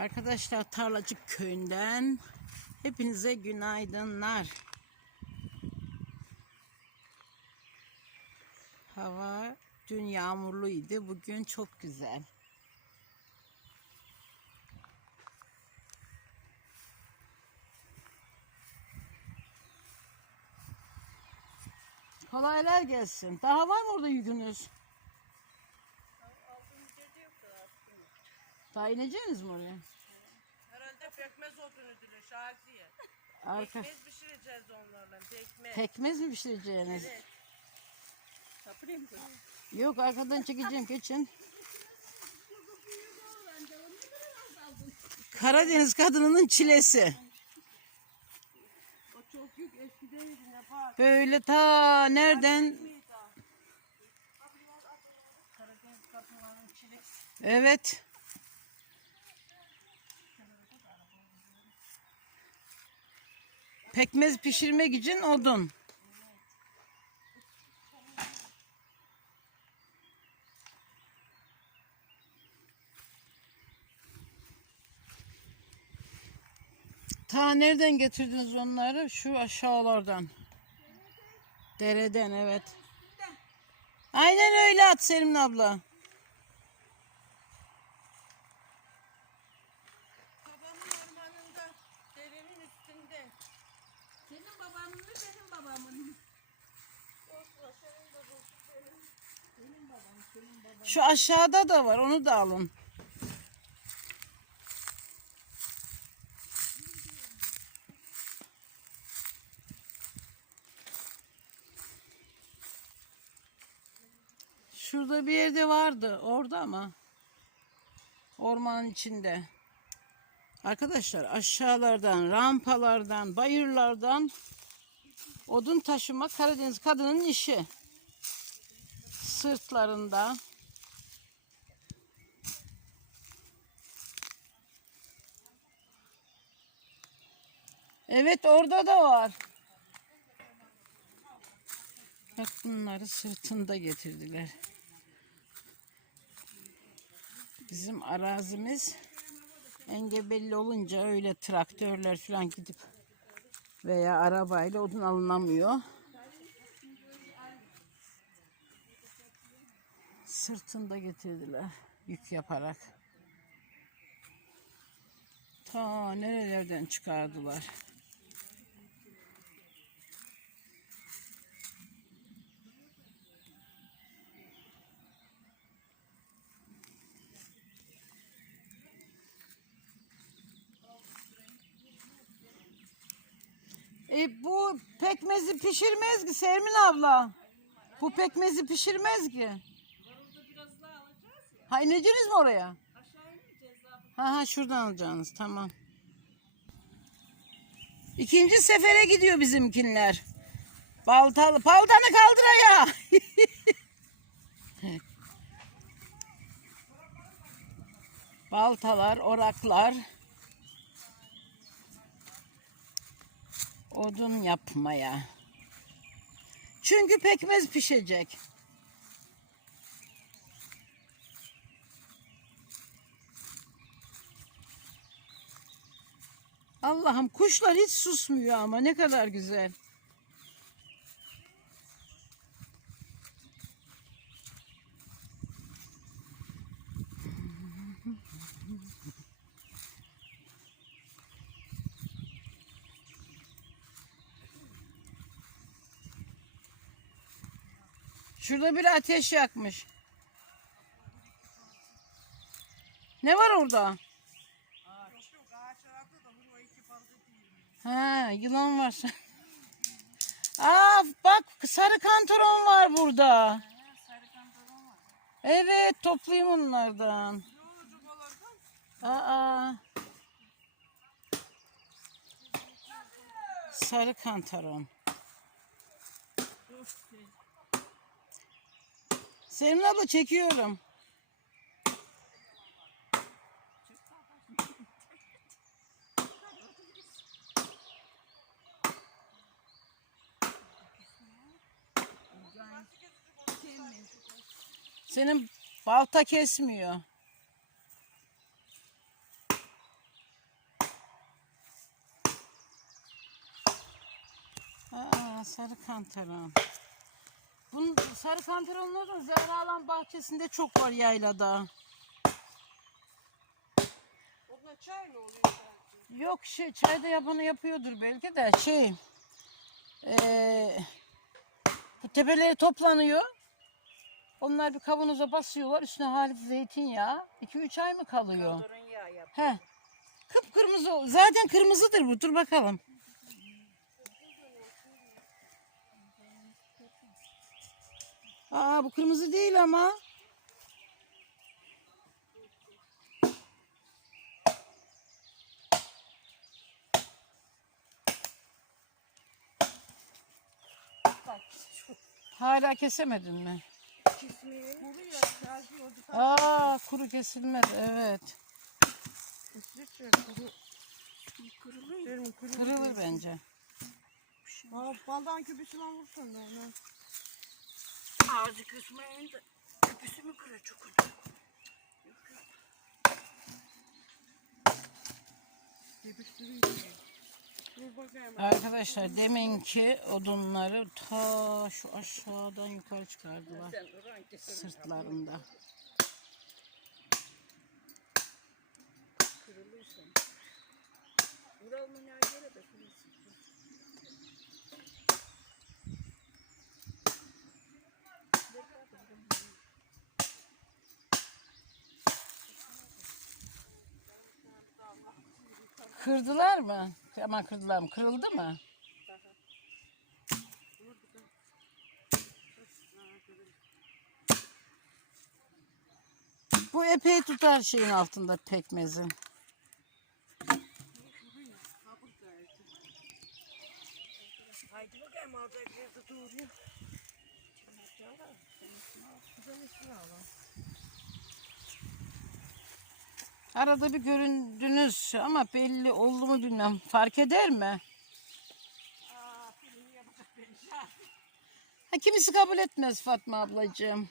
Arkadaşlar Tarlacık köyünden hepinize günaydınlar. Hava dün yağmurluydu. Bugün çok güzel. Kolaylar gelsin. Daha var mı orada yükünüz? Daha ineceğiniz mi oraya? Herhalde pekmez odunu dile Şaziye. Arka. Pekmez pişireceğiz onlarla pekmez. Pekmez mi pişireceğiniz? Evet. Yapayım mı? Yok arkadan çekeceğim geçin. Karadeniz kadınının çilesi. O çok yük eskideydi ne bak. Böyle ta nereden? Karadeniz kadınlarının çilesi. Evet. Pekmez pişirmek için odun. Ta nereden getirdiniz onları? Şu aşağılardan. Dereden evet. Aynen öyle at Selim abla. Şu aşağıda da var onu da alın. Şurada bir yerde vardı. Orada ama. Ormanın içinde. Arkadaşlar aşağılardan, rampalardan, bayırlardan odun taşıma Karadeniz kadının işi. Sırtlarında. Evet orada da var. Bak bunları sırtında getirdiler. Bizim arazimiz engebelli olunca öyle traktörler falan gidip veya arabayla odun alınamıyor. Sırtında getirdiler yük yaparak. Ta nerelerden çıkardılar. E bu pekmezi pişirmez ki Sermin abla. Bu pekmezi pişirmez ki. Ha ineceğiniz mi oraya? Ha ha şuradan alacaksınız tamam. İkinci sefere gidiyor bizimkinler. Baltalı, baltanı kaldır ayağa. Baltalar, oraklar. Odun yapmaya. Çünkü pekmez pişecek. Allah'ım kuşlar hiç susmuyor ama ne kadar güzel. Şurada bir ateş yakmış. Ne var orada? Ha, yılan var. Aa, bak sarı kantaron var burada. Evet, toplayayım onlardan. Aa. Sarı kantaron. Serin abla çekiyorum. Senin balta kesmiyor. Aa, sarı kantaron. Bunun sarı kantaronların Zehralan bahçesinde çok var yaylada. Onunla çay mı oluyor sanki? Yok şey çayda yapanı yapıyordur belki de şey eee, bu tepeleri toplanıyor. Onlar bir kavanoza basıyorlar. Üstüne hafif zeytinyağı. 2-3 ay mı kalıyor? Durun ya yap. He. Kıpkırmızı. Zaten kırmızıdır bu. Dur bakalım. Aa bu kırmızı değil ama. Hala kesemedin mi? Şarjı oldu. Aa kuru kesilmez evet. Kuru. Kırılır bence. Aa, baldan küpüsüne vursun da Ağzı kısmayınca küpüsü mü kıracak onu? Arkadaşlar deminki odunları ta şu aşağıdan yukarı çıkardılar. Sırtlarında. kırılırsan. Vural mı nerede de kırılsın. Kırdılar mı? Aman kırdılar mı? Kırıldı mı? Bu epey tutar şeyin altında pekmezi. Haydi bakayım alacak yerde doğruyor. Arada bir göründünüz ama belli oldu mu bilmem. Fark eder mi? Ha, kimisi kabul etmez Fatma ablacığım.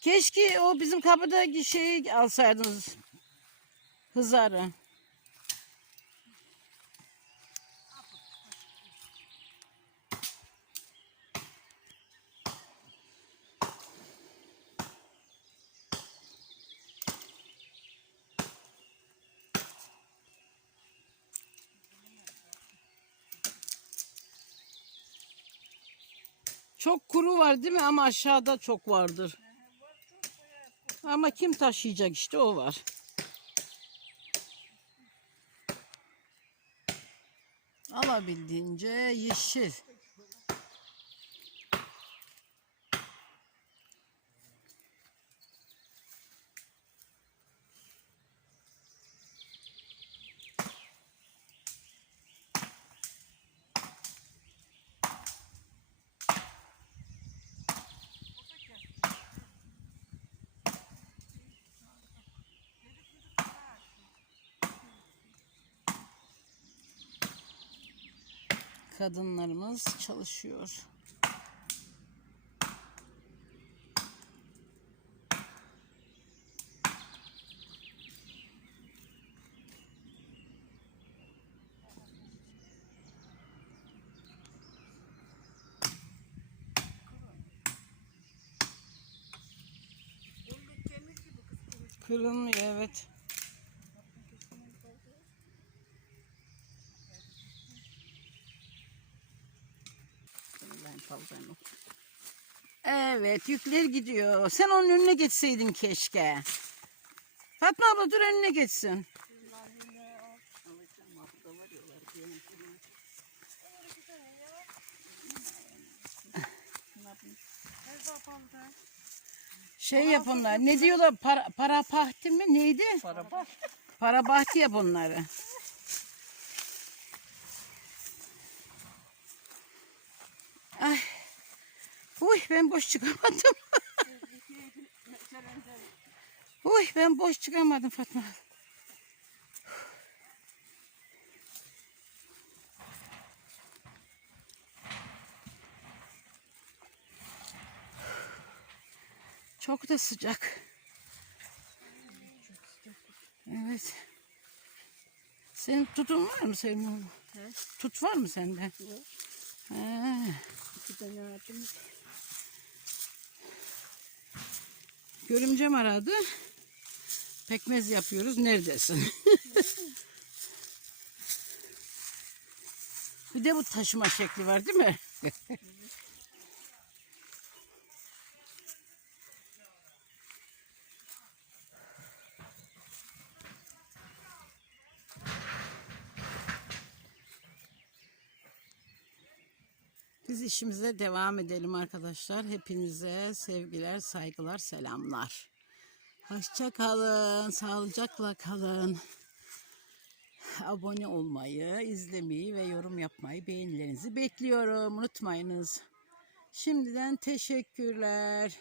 Keşke o bizim kapıdaki şeyi alsaydınız. Hızarı. Çok kuru var değil mi? Ama aşağıda çok vardır. Ama kim taşıyacak işte o var. Alabildiğince yeşil. Kadınlarımız çalışıyor. Kırılmıyor evet. Evet yükler gidiyor. Sen onun önüne geçseydin keşke. Fatma abla dur önüne geçsin. Şey yap onlar. Ne diyorlar? Para, para pahti mi? Neydi? Para bahti. Para bahti yap onları. Uy ben boş çıkamadım. Uy ben boş çıkamadım Fatma. Çok da sıcak. Evet. Senin tutun var mı senin oğlum? Tut var mı sende? Var. He. İki tane ağacımız. Görümcem aradı. Pekmez yapıyoruz. Neredesin? Bir de bu taşıma şekli var değil mi? Biz işimize devam edelim arkadaşlar. Hepinize sevgiler, saygılar, selamlar. Hoşça kalın, sağlıcakla kalın. Abone olmayı, izlemeyi ve yorum yapmayı, beğenilerinizi bekliyorum. Unutmayınız. Şimdiden teşekkürler.